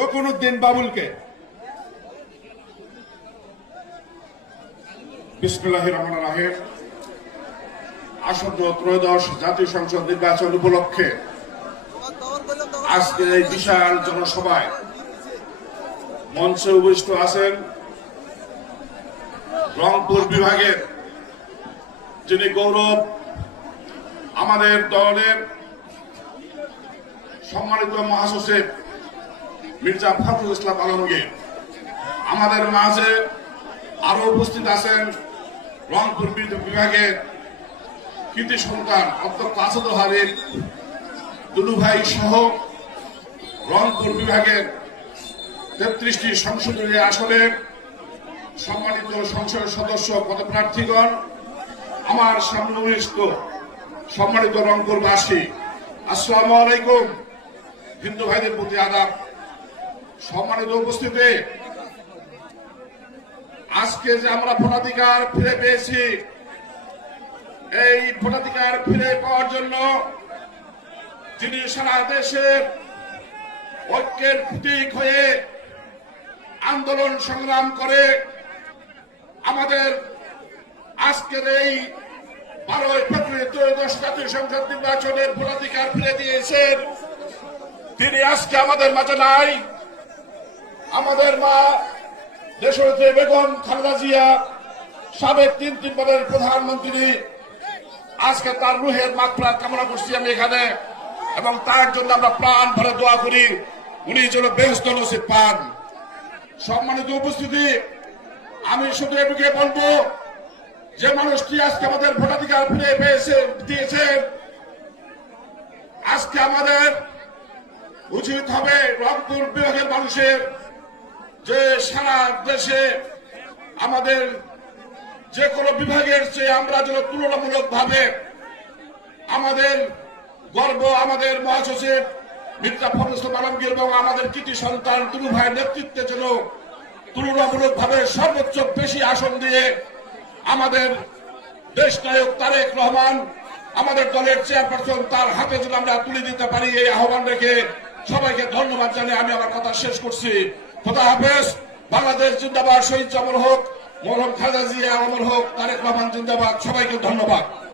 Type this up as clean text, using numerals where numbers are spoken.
রকুনউদ্দিন বাবুলকে বিসমিল্লাহির রহমানির রহিম। আসন্ন ত্রয়োদশ জাতীয় সংসদ নির্বাচন উপলক্ষে আজকে এই বিশাল জনসভায় মঞ্চে উপস্থিত আছেন রংপুর বিভাগের যিনি গৌরব, আমাদের দলের সম্মানিত মহাসচিব মির্জা ফখরুল ইসলাম আলমগীর। আমাদের মাঝে আরো উপস্থিত আছেন রংপুর বিভাগের কৃতি সন্তান অধ্যক্ষ আসাদুল হাবিব দুলু ভাই সহ রংপুর বিভাগের ৩৩টি সংসদীয় আসনের সম্মানিত সংসদ সদস্য পদপ্রার্থীগণ, আমার সামনে উপস্থিত সম্মানিত রংপুরবাসী, আসসালামু আলাইকুম। হিন্দু ভাইদের প্রতি আদাব। সম্মানিত উপস্থিতি, আজকে যে আমরা ভোটাধিকার ফিরে পেয়েছি, এই ভোটাধিকার ফিরে পাওয়ার জন্য যিনি সারা দেশের ঐক্যের প্রতীক হয়ে আন্দোলন সংগ্রাম করে আমাদের আজকের এই 12 ফেব্রুয়ারি ত্রয়োদশ জাতীয় সংসদ নির্বাচনের ভোটাধিকার ফিরে দিয়েছেন, তিনি আজকে আমাদের মাঝে নাই। আমাদের মা দেশনেত্রী বেগম খালেদা জিয়া, সাবেক তিনবারের প্রধানমন্ত্রী, আজকে তার রুহের মাগফিরাত কামনা করছি আমি এখানে, এবং তার জন্য আমরা প্রাণ ভরে দোয়া করি উনি যেন বেহেশত নসিব পান। সম্মানিত উপস্থিতি, আমি শুধু এটুকু বলবো যে মানুষটি আজকে আমাদের ভোটাধিকার ফিরে দিয়েছেন, আজকে আমাদের উচিত হবে রংপুর বিভাগের মানুষের যে সারা দেশে আমাদের যে কোনো বিভাগের চেয়ে আমরা যেন তুলনামূলক ভাবে আমাদের গর্ব, আমাদের মহাসচিব মির্জা ফখরুল ইসলাম আলমগীর এবং আমাদের কৃতি সন্তান দুলু ভাইয়ের নেতৃত্বে যেন তুলনামূলক ভাবে সর্বোচ্চ বেশি আসন দিয়ে আমাদের দেশ নায়ক তারেক রহমান, আমাদের দলের চেয়ারপারসন, তার হাতে যেন আমরা তুলে দিতে পারি, এই আহ্বান রেখে সবাইকে ধন্যবাদ জানিয়ে আমি আমার কথা শেষ করছি। খোদা হাফেজ। বাংলাদেশ জিন্দাবাদ, শহীদ অমর হোক, মরহুম খালেদা জিয়া অমর হোক, তারেক রহমান জিন্দাবাদ। সবাইকে ধন্যবাদ।